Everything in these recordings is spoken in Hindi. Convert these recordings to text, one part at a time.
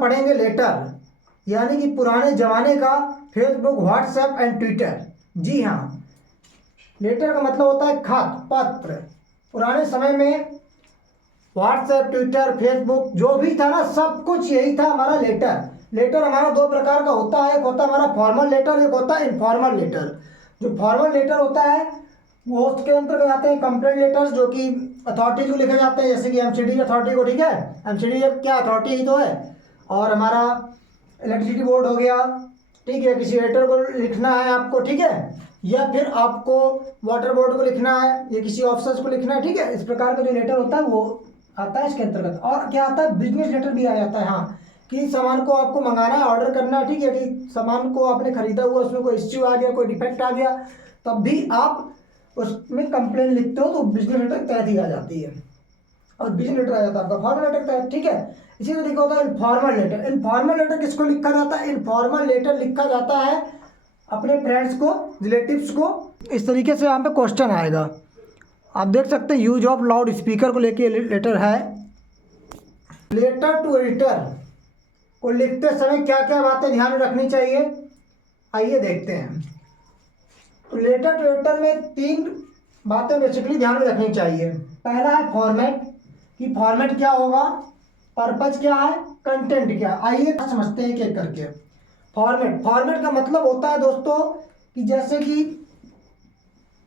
पढ़ेंगे लेटर, यानी कि पुराने ज़माने का फेसबुक, व्हाट्सएप एंड ट्विटर। जी हाँ, लेटर का मतलब होता है खत, पत्र। पुराने समय में व्हाट्सएप, ट्विटर, फेसबुक जो भी था ना, सब कुछ यही था हमारा लेटर। लेटर हमारा दो प्रकार का होता है, एक होता है हमारा फॉर्मल लेटर, एक होता है इनफॉर्मल लेटर। जो फॉर्मल लेटर होता है वो उसके अंतर्गत आते हैं कंप्लेंट लेटर्स, जो कि अथॉरिटी को लिखे जाते हैं, जैसे कि एमसीडी अथॉरिटी को। ठीक है, एमसीडी क्या अथॉरिटी ही तो है। और हमारा इलेक्ट्रिसिटी बोर्ड हो गया, ठीक है, किसी रेटर को लिखना है आपको, ठीक है, या फिर आपको वाटर बोर्ड को लिखना है, या किसी ऑफिसर्स को लिखना है। ठीक है, इस प्रकार का जो लेटर होता है वो आता है इसके अंतर्गत। और क्या आता है, बिजनेस लेटर भी आ जाता है। हाँ, कि सामान को आपको मंगाना है, ऑर्डर करना है, ठीक है, कि सामान को आपने खरीदा हुआ, उसमें कोई इश्यू आ गया, कोई डिफेक्ट आ गया, तब भी आप उसमें कंप्लेन लिखते हो तो बिजनेस लेटर तय दी आ जाती है, और बिजनेस लेटर आ जाता है आपका फॉर्मल लेटर तय। ठीक है, इसी तरह लिखा होता है इनफॉर्मल लेटर। इनफॉर्मल लेटर किसको लिखा जाता है? इनफॉर्मल लेटर लिखा जाता है अपने फ्रेंड्स को, रिलेटिव्स को। इस तरीके से यहाँ पे क्वेश्चन आएगा, आप देख सकते हैं। यूज ऑफ लाउड स्पीकर को लेके लेटर है। लेटर टू एडिटर को लिखते समय क्या क्या बातें ध्यान में रखनी चाहिए, आइए देखते हैं। तो लेटर टू एडिटर में 3 बातें बेसिकली ध्यान में रखनी चाहिए। पहला है फॉर्मेट, कि फॉर्मेट क्या होगा, पर्पज क्या है, कंटेंट क्या है। आइए समझते हैं एक एक करके। फॉर्मेट, फॉर्मेट का मतलब होता है दोस्तों कि जैसे कि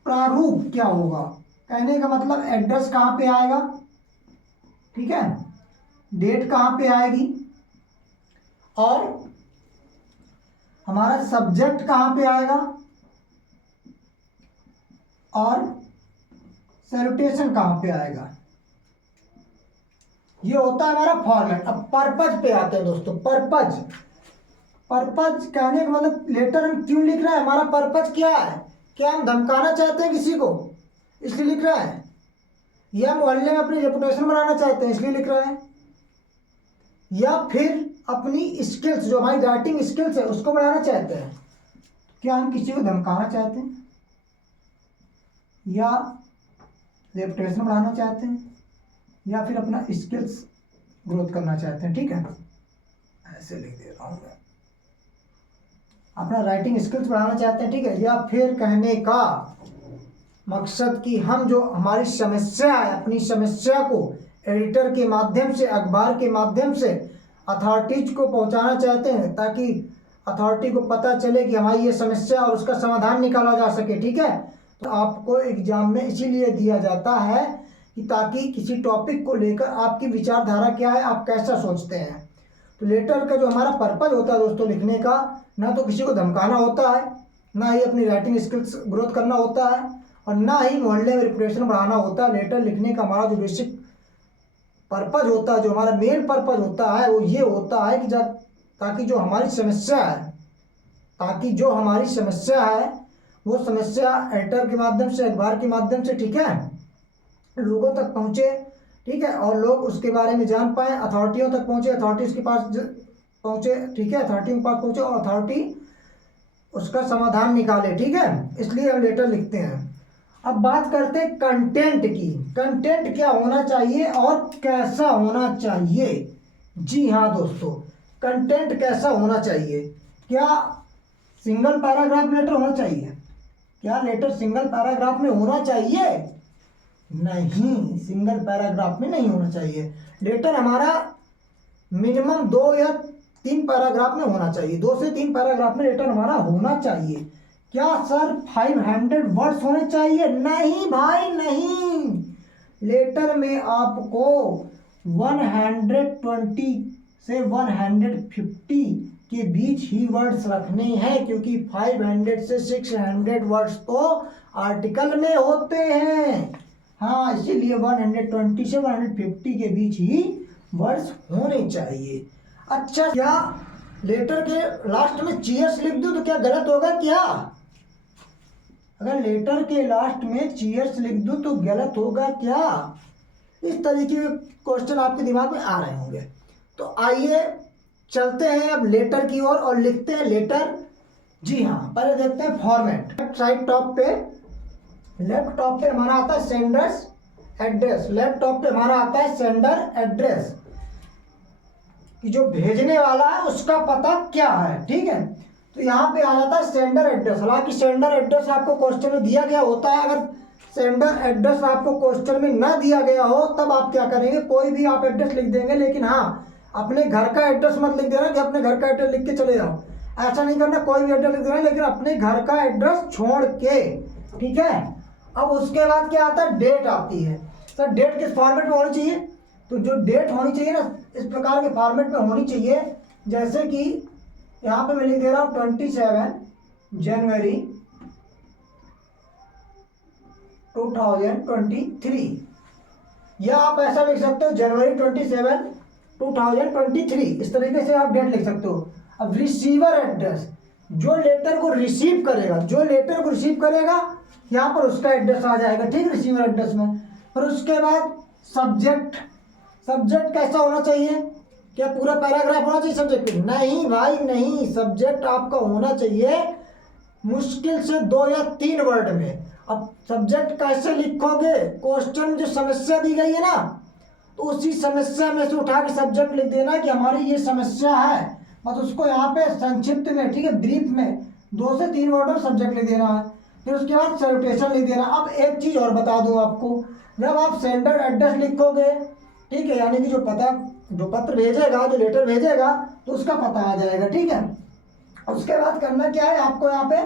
प्रारूप क्या होगा, कहने का मतलब एड्रेस कहाँ पे आएगा, ठीक है, डेट कहाँ पे आएगी, और हमारा सब्जेक्ट कहाँ पे आएगा, और सैल्यूटेशन कहाँ पे आएगा। ये होता है हमारा फॉर्मेट। अब पर्पज पे आते हैं दोस्तों। पर्पज, पर्पज कहने का मतलब लेटर हम क्यों लिख रहे हैं, हमारा पर्पज क्या है। क्या हम धमकाना चाहते हैं किसी को, इसलिए लिख रहे हैं, या मोहल्ले में अपनी रेपुटेशन बनाना चाहते हैं इसलिए लिख रहे हैं, या फिर अपनी स्किल्स, जो हमारी राइटिंग स्किल्स है उसको बढ़ाना चाहते हैं। क्या हम किसी को धमकाना चाहते हैं, या रेपुटेशन बढ़ाना चाहते हैं, या फिर अपना स्किल्स ग्रोथ करना चाहते हैं। ठीक है, ऐसे लिख दे रहा हूँ मैं, अपना राइटिंग स्किल्स बढ़ाना चाहते हैं। ठीक है, या फिर कहने का मकसद कि हम जो हमारी समस्या है, अपनी समस्या को एडिटर के माध्यम से, अखबार के माध्यम से अथॉरिटीज को पहुंचाना चाहते हैं, ताकि अथॉरिटी को पता चले कि हमारी ये समस्या और उसका समाधान निकाला जा सके। ठीक है, तो आपको एग्जाम में इसीलिए दिया जाता है कि ताकि किसी टॉपिक को लेकर आपकी विचारधारा क्या है, आप कैसा सोचते हैं। तो लेटर का जो हमारा पर्पज होता है दोस्तों लिखने का, ना तो किसी को धमकाना होता है, ना ही अपनी राइटिंग स्किल्स ग्रोथ करना होता है, और ना ही मोहल्ले में रिपुटेशन बढ़ाना होता है। लेटर लिखने का हमारा जो बेसिक पर्पज होता है, जो हमारा मेन पर्पज होता है, वो ये होता है कि जब ताकि जो हमारी समस्या है, ताकि जो हमारी समस्या है वो समस्या एडिटर के माध्यम से, अखबार के माध्यम से, ठीक है, लोगों तक पहुँचे। ठीक है, और लोग उसके बारे में जान पाए, अथॉरिटियों तक पहुँचे, अथॉरिटीज़ के पास पहुँचे। ठीक है, अथॉरिटी के पास पहुँचे और अथॉरिटी उसका समाधान निकाले। ठीक है, इसलिए हम लेटर लिखते हैं। अब बात करते हैं कंटेंट की। कंटेंट क्या होना चाहिए और कैसा होना चाहिए। जी हाँ दोस्तों, कंटेंट कैसा होना चाहिए। क्या सिंगल पैराग्राफ लेटर होना चाहिए? क्या लेटर सिंगल पैराग्राफ में होना चाहिए? नहीं, सिंगल पैराग्राफ में नहीं होना चाहिए। लेटर हमारा मिनिमम 2 या 3 पैराग्राफ में होना चाहिए। 2 से 3 पैराग्राफ में लेटर हमारा होना चाहिए। क्या सर 500 वर्ड्स होने चाहिए? नहीं भाई नहीं, लेटर में आपको 120 से 150 के बीच ही वर्ड्स रखने हैं, क्योंकि 500 से 600 वर्ड्स तो आर्टिकल में होते हैं। हाँ, इसीलिए 120 से 150 के बीच ही वर्ड्स होने चाहिए। अच्छा, क्या लेटर के लास्ट में चीयर्स लिख दूं तो क्या गलत होगा क्या? अगर लेटर के लास्ट में चीयर्स लिख दूं तो गलत होगा क्या? इस तरीके के क्वेश्चन आपके दिमाग में आ रहे होंगे। तो आइए चलते हैं अब लेटर की ओर और लिखते हैं लेटर। जी हाँ, पहले देखते हैं फॉर्मेट। लेफ्ट टॉप पे हमारा आता है सेंडर्स एड्रेस। लेफ्ट टॉप पे हमारा आता है सेंडर एड्रेस। कि जो भेजने वाला है उसका पता क्या है, ठीक है। तो यहाँ पे आ जाता है सेंडर एड्रेस। हालांकि सेंडर एड्रेस आपको क्वेश्चन में दिया गया होता है, अगर सेंडर एड्रेस आपको क्वेश्चन में ना दिया गया हो तब आप क्या करेंगे, कोई भी आप एड्रेस लिख देंगे, लेकिन हाँ अपने घर का एड्रेस मत लिख देना कि अपने घर का एड्रेस लिख के चले जाओ, ऐसा नहीं करना। कोई भी एड्रेस लिख देना लेकिन अपने घर का एड्रेस छोड़ के, ठीक है। अब उसके बाद क्या आता है, डेट आती है। सर डेट किस फॉर्मेट में होनी चाहिए, तो जो डेट होनी चाहिए ना इस प्रकार के फॉर्मेट में होनी चाहिए, जैसे कि यहाँ पे मैं लिख दे रहा हूँ 27 जनवरी 2023, या आप ऐसा लिख सकते हो जनवरी 27 2023, इस तरीके से आप डेट लिख सकते हो। अब रिसीवर एड्रेस, जो लेटर को रिसीव करेगा, जो लेटर को रिसीव करेगा यहाँ पर उसका एड्रेस आ जाएगा, ठीक है, रिसीवर एड्रेस में। फिर उसके बाद सब्जेक्ट, सब्जेक्ट कैसा होना चाहिए, क्या पूरा पैराग्राफ होना चाहिए सब्जेक्ट में? नहीं भाई नहीं, सब्जेक्ट आपका होना चाहिए मुश्किल से 2 या 3 वर्ड में। अब सब्जेक्ट कैसे लिखोगे, क्वेश्चन में जो समस्या दी गई है ना, तो उसी समस्या में से उठा के सब्जेक्ट लिख देना कि हमारी ये समस्या है, बस उसको यहाँ पे संक्षिप्त में, ठीक है, ब्रीफ में 2 से 3 वर्ड में सब्जेक्ट लिख देना है। फिर उसके बाद सैल्यूटेशन लिख देना। अब एक चीज़ और बता दूँ आपको, जब आप सेंडर एड्रेस लिखोगे, ठीक है, यानी कि जो पत्र भेजेगा, जो लेटर भेजेगा, तो उसका पता आ जाएगा, ठीक है। उसके बाद करना क्या है, आपको यहाँ पे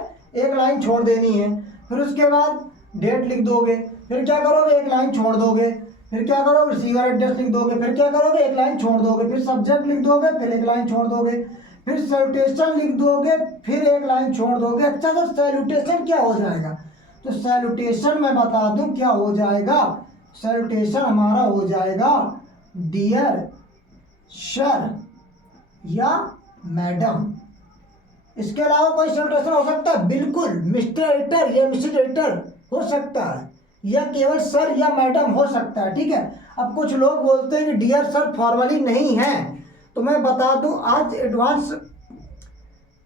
एक लाइन छोड़ देनी है। फिर उसके बाद डेट लिख दोगे, फिर क्या करोगे, एक लाइन छोड़ दोगे, फिर क्या करोगे, रिसीवर एड्रेस लिख दोगे, फिर क्या करोगे, एक लाइन छोड़ दोगे, फिर सब्जेक्ट लिख दोगे, फिर एक लाइन छोड़ दोगे, फिर सैल्यूटेशन लिख दोगे, फिर एक लाइन छोड़ दोगे। अच्छा, तो सैल्यूटेशन क्या हो जाएगा, तो सैल्यूटेशन मैं बता दूं क्या हो जाएगा। सैल्यूटेशन हमारा हो जाएगा डियर सर या मैडम। इसके अलावा कोई सैल्यूटेशन हो सकता है? बिल्कुल, मिस्टर एडिटर या मिसेज एडिटर हो सकता है, या केवल सर या मैडम हो सकता है, ठीक है। अब कुछ लोग बोलते हैं कि डियर सर फॉर्मली नहीं है, तो मैं बता दूं आज एडवांस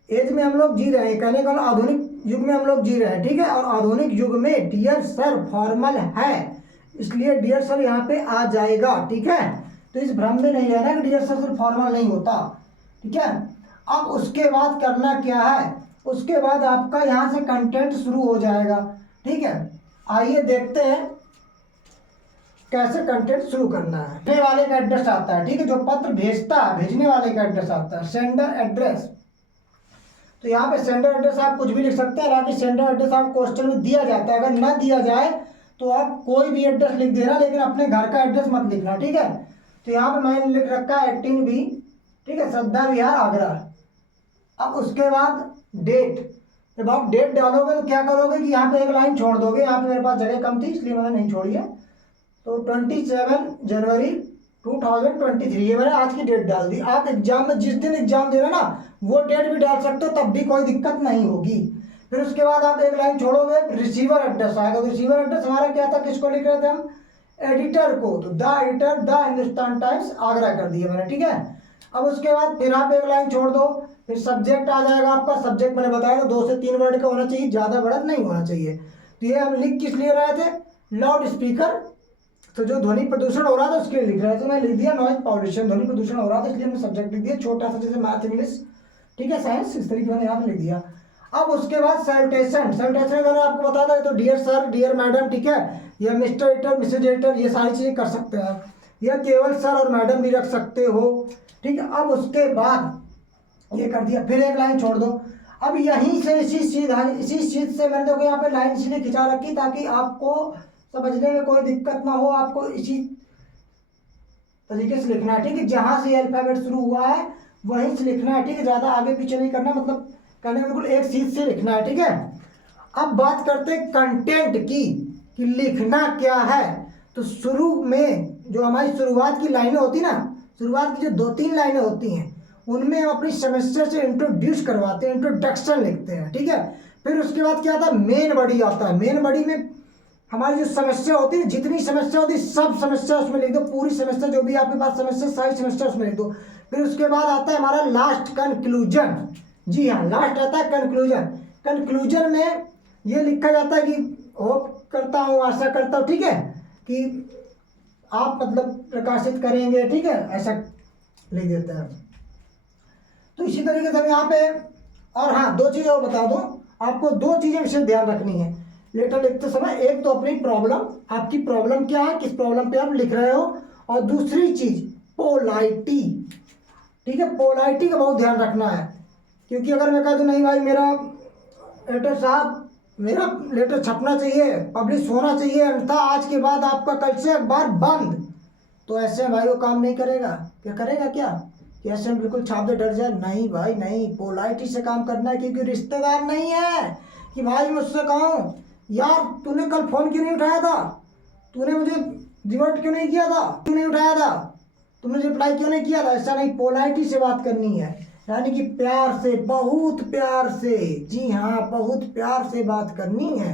एज में हम लोग जी रहे हैं, कहने का आधुनिक युग में हम लोग जी रहे हैं, ठीक है। और आधुनिक युग में डियर सर फॉर्मल है, इसलिए डियर सर यहाँ पे आ जाएगा, ठीक है। तो इस भ्रम में नहीं रहना कि डियर सर फॉर्मल नहीं होता, ठीक है। अब उसके बाद करना क्या है, उसके बाद आपका यहाँ से कंटेंट शुरू हो जाएगा, ठीक है। आइए देखते हैं कैसे कंटेंट शुरू करना है। भेजने वाले का एड्रेस आता है, ठीक है, जो पत्र भेजता है भेजने वाले का एड्रेस आता है, सेंडर एड्रेस। तो यहाँ पे सेंडर एड्रेस आप कुछ भी लिख सकते हैं, हालांकि सेंडर एड्रेस आप क्वेश्चन में दिया जाता है, अगर ना दिया जाए तो आप कोई भी एड्रेस लिख देना, लेकिन अपने घर का एड्रेस मत लिखना, ठीक है। तो यहाँ पे मैंने लिख रखा है 18B, ठीक है, श्रद्धा विहार आगरा। अब उसके बाद डेट, जब आप डेट डालोगे तो क्या करोगे कि यहाँ पे एक लाइन छोड़ दोगे, यहाँ पे मेरे पास जगह कम थी इसलिए मैंने नहीं छोड़ी है, तो 27 जनवरी 2023, ये मैंने आज की डेट डाल दी। आप एग्जाम में जिस दिन एग्जाम दे रहे ना वो डेट भी डाल सकते हो, तब भी कोई दिक्कत नहीं होगी। फिर उसके बाद आप एक लाइन छोड़ोगे, रिसीवर एड्रेस आएगा। तो रिसीवर एड्रेस हमारा क्या था, किसको लिख रहे थे हम, एडिटर को, तो the editor the Hindustan Times Agra कर दिया मैंने, ठीक है। अब उसके बाद फिर आप एक लाइन छोड़ दो, फिर सब्जेक्ट आ जाएगा आपका। सब्जेक्ट मैंने बताया 2 से 3 वर्ड का होना चाहिए, ज़्यादा बड़ा नहीं होना चाहिए। तो ये हम लिख किस लिए रहे थे, लाउड स्पीकर, तो जो ध्वनि प्रदूषण हो रहा था उसके लिए लिख रहा है, तो मैं लिख दिया नॉइज पॉल्यूशन, ध्वनि प्रदूषण हो रहा था इसलिए मैंने सब्जेक्ट लिख दिया छोटा सा, जैसे मैथ इंग्लिश, ठीक है, साइंस, इस तरीके मैंने यहाँ पे लिख दिया। अब उसके बाद सैल्यूटेशन, सैल्यूटेशन मैंने आपको बता था, तो डियर सर, डियर मैडम, ठीक है, या मिस्टर एडिटर, मिसेज एडिटर, ये सारी चीज़ें कर सकते हैं, या केवल सर और मैडम भी रख सकते हो, ठीक है। अब उसके बाद ये कर दिया, फिर एक लाइन छोड़ दो। अब यहीं से इसी चीज से मैंने देखो यहाँ पे लाइन इसलिए खिंचा रखी ताकि आपको समझने में कोई दिक्कत ना हो, आपको इसी तरीके से लिखना है, ठीक है। जहां से अल्फाबेट शुरू हुआ है वहीं से लिखना है, ठीक है, ज़्यादा आगे पीछे नहीं करना, मतलब कहने बिल्कुल एक चीज से लिखना है, ठीक है। अब बात करते हैं कंटेंट की कि लिखना क्या है। तो शुरू में जो हमारी शुरुआत की लाइनें होती ना, शुरुआत की जो 2-3 लाइनें होती हैं उनमें हम अपनी समस्या से इंट्रोड्यूस करवाते हैं, इंट्रोडक्शन लिखते हैं, ठीक है। फिर उसके बाद क्या आता है, मेन बॉडी आता है। मेन बॉडी में हमारी जो समस्या होती है, जितनी समस्या होती है सब समस्या उसमें लिख दो, पूरी समस्या जो भी आपके पास समस्या सारी समस्या उसमें लिख दो। फिर उसके बाद आता है हमारा लास्ट कंक्लूजन। जी हाँ, लास्ट आता है कंक्लूजन। कंक्लूजन में ये लिखा जाता है कि होप करता हूँ, आशा करता हूँ, ठीक है, कि आप मतलब प्रकाशित करेंगे, ठीक है, ऐसा लिख देते हैं। तो इसी तरीके से हम यहाँ पे, और हाँ दो चीज़ें और बता दूँ आपको, दो चीज़ें विशेष ध्यान रखनी है लेटर लिखते समय। एक तो अपनी प्रॉब्लम, आपकी प्रॉब्लम क्या है, किस प्रॉब्लम पे आप लिख रहे हो, और दूसरी चीज़ पोलाइटी, ठीक है, पोलाइटी का बहुत ध्यान रखना है। क्योंकि अगर मैं कह दूँ नहीं भाई मेरा एडिटर साहब मेरा लेटर छपना चाहिए, पब्लिश होना चाहिए, अन्यथा आज के बाद आपका कल से अखबार बंद, तो ऐसे भाई वो काम नहीं करेगा। क्या करेगा, क्या कि ऐसे हम बिल्कुल छाप दे डर जाए? नहीं भाई नहीं, पोलाइटी से काम करना है। क्योंकि रिश्तेदार नहीं है कि भाई मुझसे कहूँ यार तूने कल फ़ोन क्यों नहीं उठाया था, तूने मुझे रिवर्ट क्यों नहीं किया था, क्यों नहीं उठाया था, तुमने रिप्लाई क्यों नहीं किया था। ऐसा नहीं, पोलाइटी से बात करनी है, यानी कि प्यार से, बहुत प्यार से, जी हाँ बहुत प्यार से बात करनी है।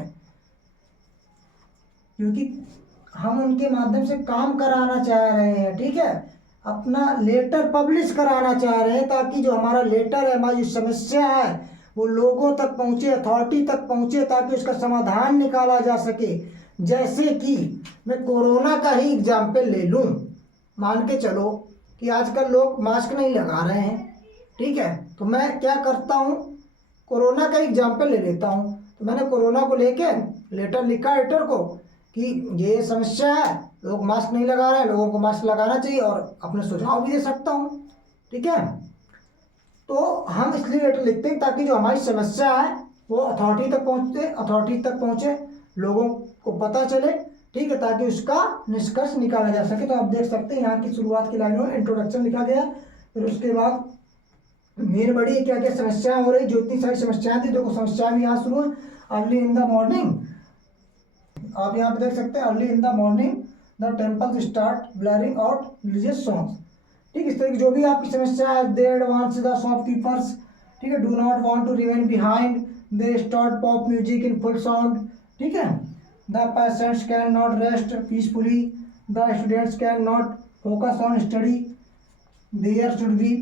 क्योंकि हम उनके माध्यम से काम कराना चाह रहे हैं, ठीक है, अपना लेटर पब्लिश कराना चाह रहे हैं, ताकि जो हमारा लेटर है, हमारी जो समस्या है वो लोगों तक पहुंचे, अथॉरिटी तक पहुंचे, ताकि उसका समाधान निकाला जा सके। जैसे कि मैं कोरोना का ही एग्जाम्पल ले लूँ, मान के चलो कि आजकल लोग मास्क नहीं लगा रहे हैं, ठीक है, तो मैं क्या करता हूँ, कोरोना का एग्जाम्पल ले लेता हूँ। तो मैंने कोरोना को लेके लेटर लिखा एडिटर को कि ये समस्या है, लोग मास्क नहीं लगा रहे हैं, लोगों को मास्क लगाना चाहिए, और अपने सुझाव भी दे सकता हूँ, ठीक है। तो हम इसलिए लेटर लिखते हैं ताकि जो हमारी समस्या है वो अथॉरिटी तक पहुँचे, लोगों को पता चले, ठीक है, ताकि उसका निष्कर्ष निकाला जा सके। तो आप देख सकते हैं यहाँ की शुरुआत की लाइनों में इंट्रोडक्शन लिखा गया, फिर उसके बाद मेन बड़ी क्या क्या समस्याएं हो रही, जो इतनी सारी समस्याएं थी, देखो समस्याएं भी यहाँ शुरू है। अर्ली इन द मॉर्निंग, आप यहाँ पे देख सकते हैं, early in the morning the temples start blurring out religious songs, ठीक, इस तरह की जो भी आपकी समस्या है। दे एडवांस द शॉपकीपर्स, ठीक है, do not want to remain behind, they start pop music in full sound, ठीक है, the patients can not rest peacefully, the students can not focus on study, there should be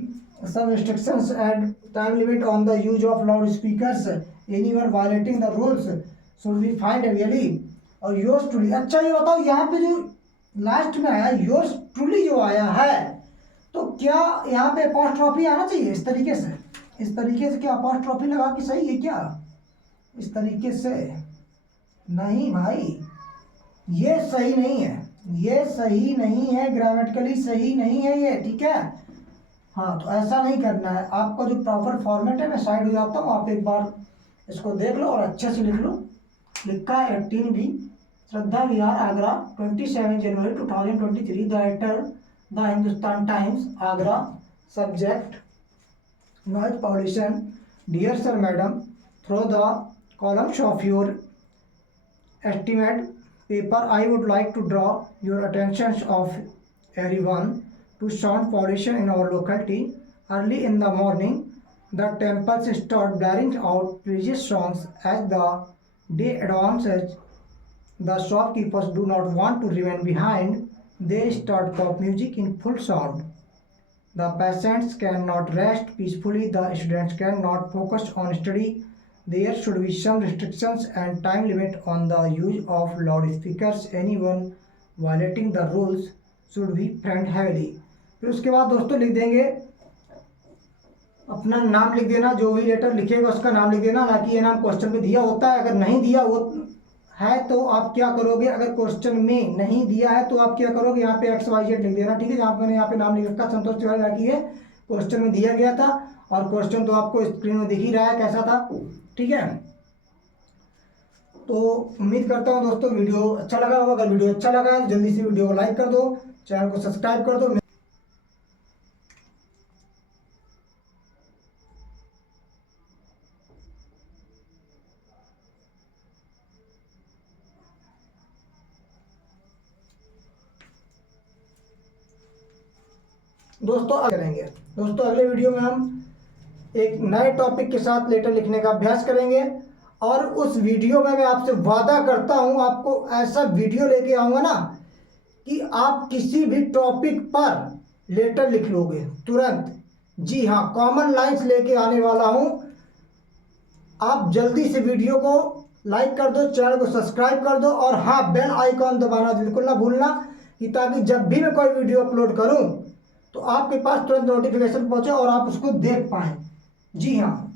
some restrictions and time limit on the use of loudspeakers, anyone violating the rules should be fined heavily, और yours truly। अच्छा ये बताओ यहाँ पे जो लास्ट में आया yours truly जो आया है, तो क्या यहाँ पे अपॉस्ट्रोफी आना चाहिए इस तरीके से, इस तरीके से क्या अपॉस्ट्रोफी लगा के सही है क्या, इस तरीके से? नहीं भाई, ये सही नहीं है, ये सही नहीं है, ग्रामेटिकली सही नहीं है ये, ठीक है। हाँ, तो ऐसा नहीं करना है, आपका जो प्रॉपर फॉर्मेट है, मैं साइड हो जाता हूँ, आप एक बार इसको देख लो और अच्छे से लिख लो। लिखा है 18B, Shraddha Vihar Agra, 27 January 2023, the editor the Hindustan Times Agra, subject noise pollution, dear sir madam, through the columns of your esteemed paper I would like to draw your attention of everyone to sound pollution in our locality. Early in the morning, the temples start blaring out religious songs. As the day advances, the shopkeepers do not want to remain behind. They start pop music in full sound. The patients cannot rest peacefully. The students cannot focus on study. There should be some restrictions and time limit on the use of loudspeakers. Anyone violating the rules should be fined heavily. फिर उसके बाद दोस्तों लिख देंगे, अपना नाम लिख देना, जो भी लेटर लिखेगा उसका नाम लिख देना, ना कि ये नाम क्वेश्चन में दिया होता है। अगर नहीं दिया वो है तो आप क्या करोगे, अगर क्वेश्चन में नहीं दिया है तो आप क्या करोगे, यहाँ पे XYZ लिख देना, ठीक है। जहाँ मैंने यहाँ पे नाम लिख रखा संतोष तिवारी, ताकि ये क्वेश्चन में दिया गया था, और क्वेश्चन तो आपको स्क्रीन में दिख ही रहा है कैसा था, ठीक है। तो उम्मीद करता हूँ दोस्तों वीडियो अच्छा लगा होगा। अगर वीडियो अच्छा लगा है तो जल्दी से वीडियो को लाइक कर दो, चैनल को सब्सक्राइब कर दो। दोस्तों अगले वीडियो में हम एक नए टॉपिक के साथ लेटर लिखने का अभ्यास करेंगे, और उस वीडियो में मैं आपसे वादा करता हूं आपको ऐसा वीडियो लेके आऊंगा ना कि आप किसी भी टॉपिक पर लेटर लिख लोगे तुरंत। जी हाँ, कॉमन लाइंस लेके आने वाला हूं। आप जल्दी से वीडियो को लाइक कर दो, चैनल को सब्सक्राइब कर दो, और हाँ बेल आइकॉन दबाना बिल्कुल ना भूलना, कि ताकि जब भी मैं कोई वीडियो अपलोड करूं तो आपके पास तुरंत नोटिफिकेशन पहुंचे और आप उसको देख पाएं। जी हाँ,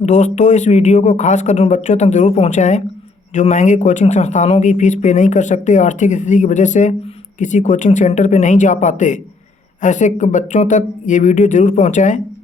दोस्तों इस वीडियो को खासकर उन बच्चों तक ज़रूर पहुंचाएं जो महंगे कोचिंग संस्थानों की फ़ीस पे नहीं कर सकते, आर्थिक स्थिति की वजह से किसी कोचिंग सेंटर पे नहीं जा पाते। ऐसे बच्चों तक ये वीडियो ज़रूर पहुंचाएं।